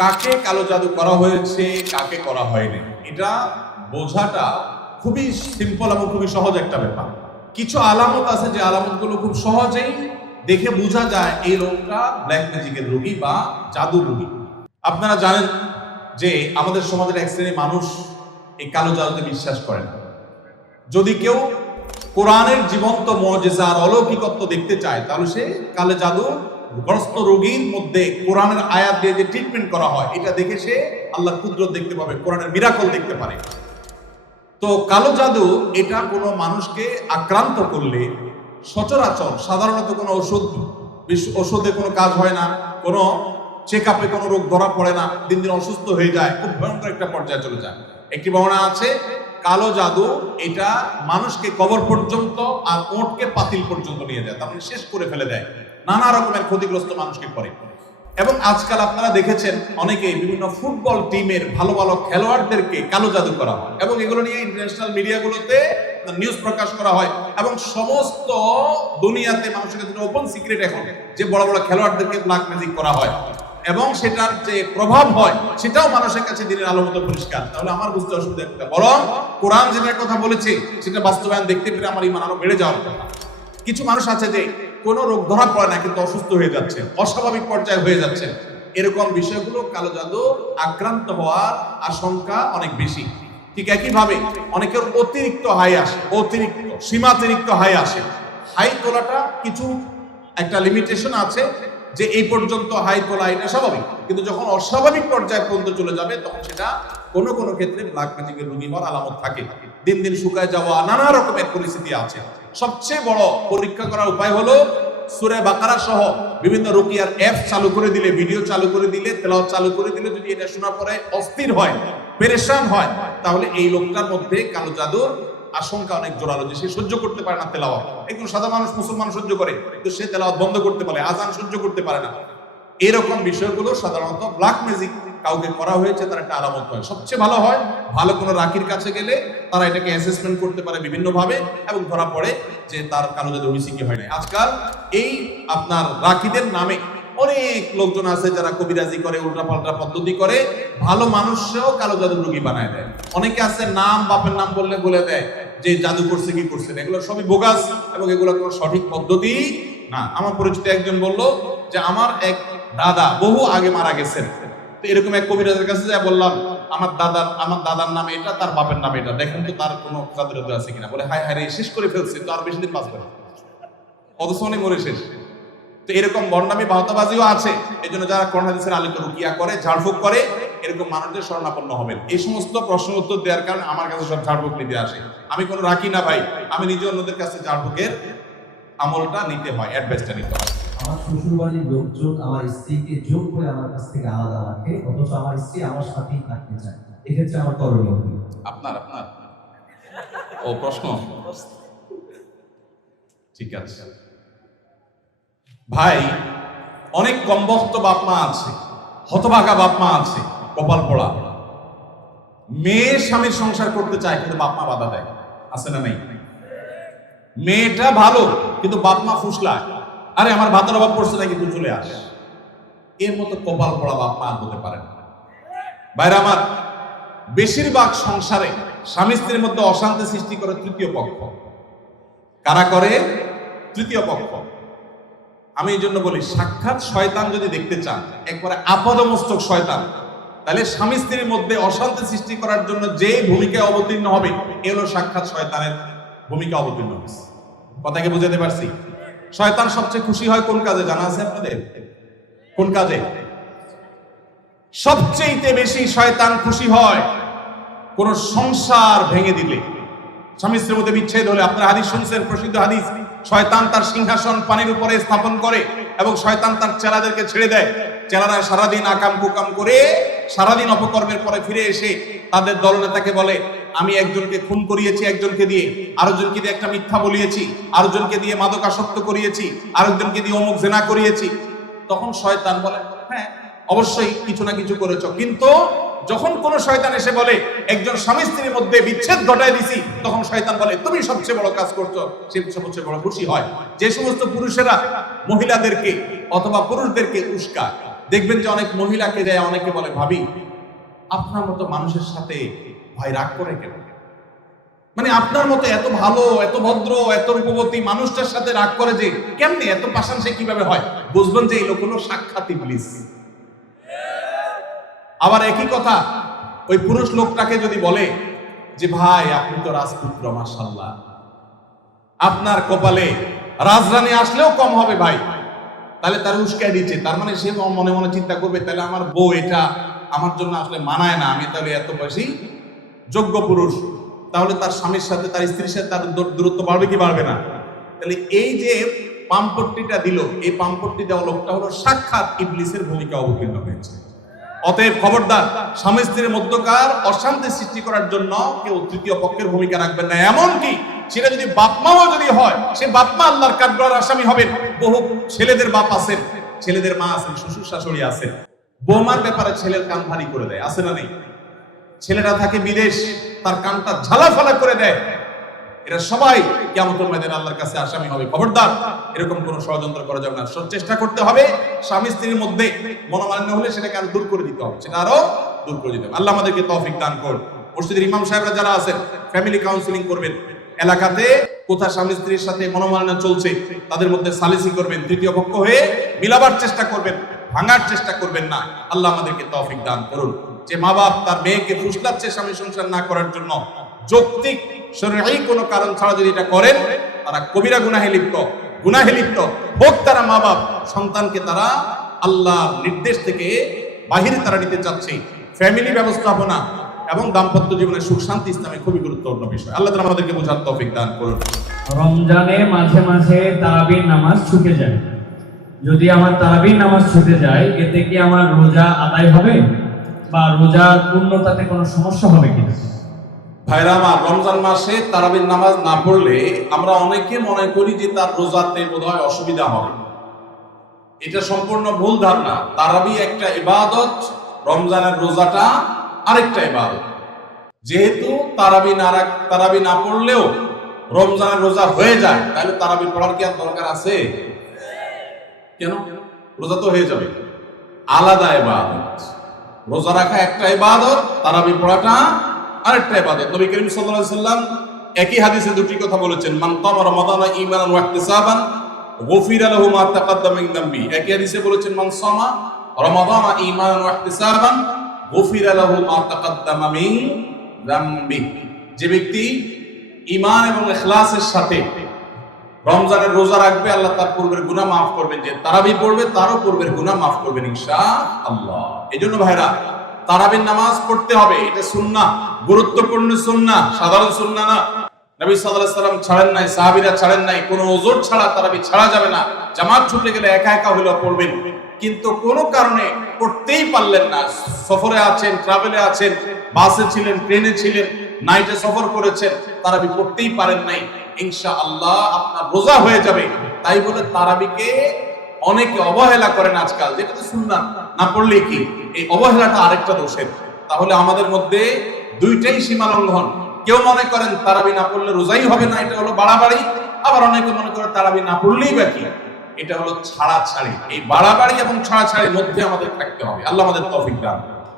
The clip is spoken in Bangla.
কাকে কালো জাদু করা হয়েছে, কাকে করা হয়নি, এটা বোঝাটা খুবই সিম্পল এবং খুবই সহজ একটা ব্যাপার। কিছু আলামত আছে যে আলামতগুলো খুব সহজেই দেখে বোঝা যায় এই লোকটা ব্ল্যাক ম্যাজিকের রোগী বা জাদুর রোগী। আপনারা জানেন যে আমাদের সমাজের এক শ্রেণীর মানুষ এই কালো জাদুতে বিশ্বাস করে না। যদি কেউ কোরআনের জীবন্ত মুজিজা আর অলৌকিকত্ব দেখতে চায় তাহলে সে কালো জাদু গ্রস্ত রোগীর মধ্যে কোরআনের আয়াত দিয়ে যে ট্রিটমেন্ট করা হয় এটা দেখে সে আল্লাহর কুদরত দেখতে পাবে, কোরআনের মিরাকল দেখতে পারে। তো কালো জাদু এটা কোনো মানুষকে আক্রান্ত করলে সচরাচর সাধারণত কোনো ওষুধে কোনো কাজ হয় না, কোনো চেক আপে কোনো রোগ ধরা পড়ে না, দিন দিন অসুস্থ হয়ে যায়, খুব ভয়ঙ্কর একটা পর্যায়ে চলে যায়। একটি বর্ণনা আছে কালো জাদু এটা মানুষকে কবর পর্যন্ত আর ওঁটকে পাতিল পর্যন্ত নিয়ে যায়, তার মানে শেষ করে ফেলে দেয়, নানা রকমের ক্ষতিগ্রস্ত মানুষকে করে। এবং আজকাল আপনারা দেখেছেন অনেকে বিভিন্ন ফুটবল টিমের ভালো ভালো খেলোয়াড়দেরকে কালো জাদু করা হয় এবং এগুলো নিয়ে ইন্টারন্যাশনাল মিডিয়াগুলোতে নিউজ প্রকাশ করা হয় এবং সমস্ত দুনিয়াতে মানুষের কাছে ওপেন সিক্রেট এখন যে বড় বড় খেলোয়াড়দেরকে ব্ল্যাক ম্যাজিক করা হয় এবং সেটার যে প্রভাব হয় সেটাও মানুষের কাছে দিনের আলো মতো পরিষ্কার। তাহলে আমার বুঝতে অসুবিধা একটা, বরং কোরআন যেটার কথা বলেছে সেটা বাস্তবায়ন দেখতে পেরে আমার ইমান আরো বেড়ে যাওয়ার কথা। কিছু মানুষ আছে যে কোনো রোগ ধরা পড়ে না কিন্তু অসুস্থ হয়ে যাচ্ছে, অস্বাভাবিক পর্যায়ে হয়ে যাচ্ছে, এরকম বিষয়গুলো কালো জাদু আক্রান্ত হওয়ার আশঙ্কা অনেক বেশি। ঠিক একইভাবে অনেকের অতিরিক্ত হাই আসে, অতিরিক্ত সীমাতিরিক্ত হাই আসে। হাই তোলাটা কিছু একটা লিমিটেশন আছে যে এই পর্যন্ত হাই তোলা এটা স্বাভাবিক, কিন্তু যখন অস্বাভাবিক পর্যায়ে পর্যন্ত চলে যাবে তখন সেটা কোনো কোনো ক্ষেত্রে ব্ল্যাক ম্যাজিকের রোগী হওয়ার আলামত থাকে। দিন দিন শুকায় যাওয়া, নানা রকমের পরিস্থিতি আছে। সবচেয়ে বড় পরীক্ষা করার উপায় হলো সূরা বাকারা সহ বিভিন্ন রুকিয়ার অ্যাপ চালু করে দিলে, ভিডিও চালু করে দিলে, তেলাওয়াত চালু করে দিলে যদি এটা শোনার পরে অস্থির হয়, পেরেশান হয়, তাহলে এই লোকটার মধ্যে কালো জাদুর আশঙ্কা অনেক জোরালো, যে সে সহ্য করতে পারে না তেলাওয়াত। একজন সাধারণ মানুষ মুসলমান সহ্য করে, কিন্তু সে তেলাওয়াত বন্ধ করতে পারে, আজান সহ্য করতে পারে না। এরকম বিষয়গুলো সাধারণত ব্ল্যাক ম্যাজিক কাউকে করা হয়েছে তার একটা আলামত হয়। সবচেয়ে ভালো হয় ভালো কোনো রাকির কাছে গেলে তারা এটাকে অ্যাসেসমেন্ট করতে পারে বিভিন্ন ভাবে এবং ধরা পড়ে যে তার কালো জাদু হয়েছে কি হয় না। আজকাল এই আপনার রাকিদের নামে অনেক লোকজন আছে যারা কবিরাজি করে, উল্টাপাল্টা পদ্ধতি করে, ভালো মানুষও কালো জাদু রোগী বানায় দেয়। অনেকে আছে নাম বাপের নাম বললে বলে দেয় যে জাদু করছে কি করছে না, এগুলো সবই বোগাস এবং এগুলো কোনো সঠিক পদ্ধতি না। আমার পরিচিত একজন বলল যে আমার এক দাদা বহু আগে মারা গেছেন, তো এরকম এক কবিরাজের কাছে যা বললাম আমার দাদার নাম এটা, তার বাপের নাম এটা, দেখেন তো তার কোনো জাদু আছে কিনা। বলে হায় হায় রে, শেষ করে ফেলছে, তো আর বেশি দিন বাঁচবে না, অথচ অনেক মরে শেষ। তো এরকম বন্ডামি বাহতাবাজিও আছে। এই জন্য যারা কোরআন হাদিসের আলোকে রুকিয়া করে, ঝাড়ফুঁক করে, এরকম মানুষদের শরণাপন্ন হবেন। এই সমস্ত প্রশ্ন উত্তর দেওয়ার কারণে আমার কাছে সব ঝাড়ফুঁক নিতে আসে। আমি কোনো রাখি না ভাই, আমি নিজে অন্যদের কাছে ঝাড়ফুঁকের আমলটা নিতে হয়, অ্যাডভাইসটা নিতে হয়। আমার শ্বশুরবাড়ির লোকজন আমার স্ত্রীকে জোর করে আমার কাছ থেকে আলাদা রাখে, অথচ আমার স্ত্রী আমার সাথেই থাকতে চায়, এক্ষেত্রে আমার করণীয় কি? আপনার ও প্রশ্ন ঠিক আছে ভাই, অনেক কমবখ্ত বাপ মা আছে, হতভাগা বাপ মা আছে, কপাল পোড়া, মেয়ে স্বামীর সংসার করতে চায় কিন্তু বাপ মা বাধা দেয়, আছে না নাই? মেয়েটা ভালো কিন্তু বাপ মা ফুসলায়, আরে আমার ভাতের অভাব পড়ছে না কিন্তু চলে আস। এর মতো কপাল পোড়া বাপ মা হতে পারে না। ভাইরা আমার, বেশিরভাগ সংসারে স্বামী স্ত্রীর মধ্যে অশান্তি সৃষ্টি করে তৃতীয় পক্ষ। কারা করে? তৃতীয় পক্ষ। আমি এই জন্য বলি, সাক্ষাৎ শয়তান যদি দেখতে চান, একবারে আপাদমস্তক শয়তান, তাহলে স্বামী স্ত্রীর মধ্যে অশান্তি সৃষ্টি করার জন্য যে ভূমিকায় অবতীর্ণ হবে এ হলো সাক্ষাৎ শয়তানের ভূমিকা অবতীর্ণ হয়েছে। কথাকে বুঝাতে পারছি? শয়তান সবচেয়ে খুশি হয় কোন কাজে জানা আছে আপনাদের? কোন কাজে সবচেয়ে বেশি শয়তান খুশি হয়? কোন সংসার ভেঙে দিলে, স্বামী স্ত্রীর মধ্যে বিচ্ছেদ হলে। আপনারা হাদিস শুনছেন, প্রসিদ্ধ হাদিস, শয়তান তার সিংহাসন পানির উপরে স্থাপন করে এবং শয়তান তার চেলাদেরকে ছেড়ে দেয়। চেলারা সারাদিন আকাম কুকাম করে, সারাদিন অপকর্মের পরে ফিরে এসে তাদের দলনেতাকে বলে, আমি একজনকে খুন করিয়েছি, একজনকে দিয়ে আরেকজনকে দিয়ে একটা মিথ্যা বলিয়েছি, আরেকজনকে দিয়ে মাদকাসক্ত করিয়েছি, আরেকজনকে দিয়ে অমুক জেনা করিয়েছি। তখন শয়তান বলে, হ্যাঁ অবশ্যই কিছু না কিছু করেছ। কিন্তু যখন কোন শয়তান এসে বলে একজন স্বামী স্ত্রীর মধ্যে বিচ্ছেদ ঘটায় দিছি, তখন শয়তান বলে তুমি সবচেয়ে বড় কাজ করছো, সে সবচেয়ে বড় খুশি হয়। যে সমস্ত পুরুষেরা মহিলাদেরকে অথবা পুরুষদেরকে উস্কায়, দেখবেন যে অনেক মহিলাকে যায়, অনেকে বলে ভাবি আপনার মতো মানুষের সাথে ভাই রাগ করে কেন? মানে আপনার মতো এত ভালো, এত ভদ্র, এত রূপবতী মানুষটার সাথে রাগ করে যে কেমনে, এত পাষাণ সে কিভাবে হয়? বুঝবেন যে এই লোক হলো সাক্ষাৎ ইবলিস। আবার একই কথা ওই পুরুষ লোকটাকে যদি বলে যে ভাই আপনি তো রাজপুত্র, মাশাআল্লাহ, আপনার কপালে রাজরানী আসলেও কম হবে ভাই, তাহলে তার উস্কায় দিচ্ছে, তার মানে সে মনে মনে চিন্তা করবে তাহলে আমার বউ এটা আমার জন্য আসলে মানায় না, আমি তাহলে এত বেশি যোগ্য পুরুষ, তাহলে তার স্বামীর সাথে, তার স্ত্রীর সাথে তার দূরত্ব বাড়বে কি বাড়বে না? তাহলে এই যে পাম্পট্টিটা দিল, এই পাম্পট্টি দেওয়া লোকটা হলো সাক্ষাৎ ইবলিসের ভূমিকা অবতীর্ণ হয়েছে। অতএব খবরদার, স্বামী স্ত্রীর মধ্যকার অশান্তি সৃষ্টি করার জন্য কেউ তৃতীয় পক্ষের ভূমিকা রাখবেন না। এমনকি সেটা যদি বাপমাও যদি হয়, সে বাপমা আল্লাহর কাঠগড়ার আসামি হবেন। বহু ছেলেদের বাপ আছেন, ছেলেদের মা আছেন, শ্বশুর শাশুড়ি আছেন, বৌমার ব্যাপারে ছেলের কান ভারী করে দেয়, আছে না নেই? ছেলেটা থাকে বিদেশ, তার কানটা ঝালাফালা করে দেয়। এরা সবাই কিয়ামতের ময়দানে আল্লাহর কাছে আসামি হবে। খবরদার, এরকম কোনো ষড়যন্ত্র করা যাবে না। চেষ্টা করতে হবে স্বামী স্ত্রীর মধ্যে মনোমালিন্য হলে সেটাকে আরো দূর করে দিতে হবে, সেটা আরো দূর করে দিতে হবে। আল্লাহ আমাদেরকে তৌফিক দান করুন। মসজিদের ইমাম সাহেবরা যারা আছেন, ফ্যামিলি কাউন্সিলিং করবেন। এলাকাতে কোথা স্বামী স্ত্রীর সাথে মনোমালিন্য চলছে তাদের মধ্যে সালিসি করবেন, তৃতীয় পক্ষ হয়ে মিলাবার চেষ্টা করবেন, ভাঙার চেষ্টা করবেন না। আল্লাহ আমাদেরকে তৌফিক দান করুন। যে মা বাপ তার মেয়েকে ফুসলাচ্ছে স্বামী সংসার না করার জন্য, যৌক্তিক শরঈ কোনো কারণ ছাড়া যদি এটা করেন, তারা কবিরা গুনাহে লিপ্ত হোক। তারা মা বাপ সন্তানকে তারা আল্লাহর নির্দেশ থেকে বাহিরে তারা নিতে চাচ্ছে। ফ্যামিলি ব্যবস্থাপনা এবং দাম্পত্য জীবনের সুখ শান্তি ইসলামে খুবই গুরুত্বপূর্ণ বিষয়। আল্লাহ তাআলা আমাদেরকে বোঝার তৌফিক দান করুন। রমজানে মাঝে মাঝে তারাবির নামাজ ছুটে যায়, যদি আমার তারাবির নামাজ ছুটে যায়, এতে কি আমার রোজা আদায় হবে বা রোজার পূর্ণতাতে কোনো সমস্যা হবে কিনা? ভাইরা আমার, রমজান মাসে তারাবির নামাজ না পড়লে আমরা অনেকে মনে করি যে তার রোজাতে বোধহয় অসুবিধা হবে। এটা সম্পূর্ণ ভুল ধারণা। তারাবি একটা ইবাদত, রমজানের রোজাটা আরেকটা ইবাদত। যেহেতু তারাবি না পড়লেও রমজানের রোজা হয়ে যায়, তাহলে তারাবি পড়ার কি আর দরকার আছে? কেন? রোজা তো হয়ে যাবে। আলাদা ইবাদত। রোজা রাখা একটা ইবাদত, তারাবি পড়াটা আরেকটা ইবাদত। নবী করিম সাল্লাল্লাহু আলাইহি ওয়াসাল্লাম একই হাদিসে দুটি কথা বলেছেন, মান কামা রমাদানা ঈমানান ওয়া ইহতিসাবান গুফিরা লাহু মা তাকাদ্দামা মিন যামবি। একই হাদিসে বলেছেন, মান সামা রমাদানা ঈমানান ওয়া ইহতিসাবান গুফিরা লাহু মা তাকাদ্দামা মিন যামবি। যে ব্যক্তি ঈমান এবং ইখলাসের সাথে রমজানের রোজা রাখবে, আল্লাহ তার পূর্বের গুনাহ মাফ করবেন। যে তারাবি পড়বে তারও পূর্বের গুনাহ মাফ করবেন ইনশাআল্লাহ। এজন্য ভাইরা, তারাবির নামাজ পড়তে হবে। এটা সুন্নাহ, গুরুত্বপূর্ণ সুন্নাহ, সাধারণ সুন্নাহ না। নবী সাল্লাল্লাহু আলাইহি ওয়াসাল্লাম ছাড়েন নাই, সাহাবীরা ছাড়েন নাই। কোনো ওযর ছাড়া তারাবি ছাড়া যাবে না। জামাত ছুটে গেলে একা একা হলেও পড়বেন, কিন্তু কোনো কারণে পড়তেই পারলেন না, সফরে আছেন, ট্রাভেলে আছেন, বাসে ছিলেন, ট্রেনে ছিলেন, নাইটে সফর করেছেন, তারাবি পড়তেই পারেন নাই, ইনশাআল্লাহ আপনার রোজা হয়ে যাবে। তাই বলে তারাবিকে অনেকে অবহেলা করেন আজকাল, যেটা তো সুন্নাহ, না পড়লে কি? এই অবহেলাটা আরেকটা দোষের। তাহলে আমাদের মধ্যে দুইটাই সীমা লঙ্ঘন। কেউ মনে করেন তারাবি না পড়লে রোজাই হবে না, এটা হলো বাড়াবাড়ি। আবার অনেকে মনে করে তারাবি না পড়লেই বাকি, এটা হলো ছাড়াছাড়ি। এই বাড়াবাড়ি এবং ছাড়াছাড়ির মধ্যে আমাদের থাকতে হবে। আল্লাহ আমাদের তৌফিক দান।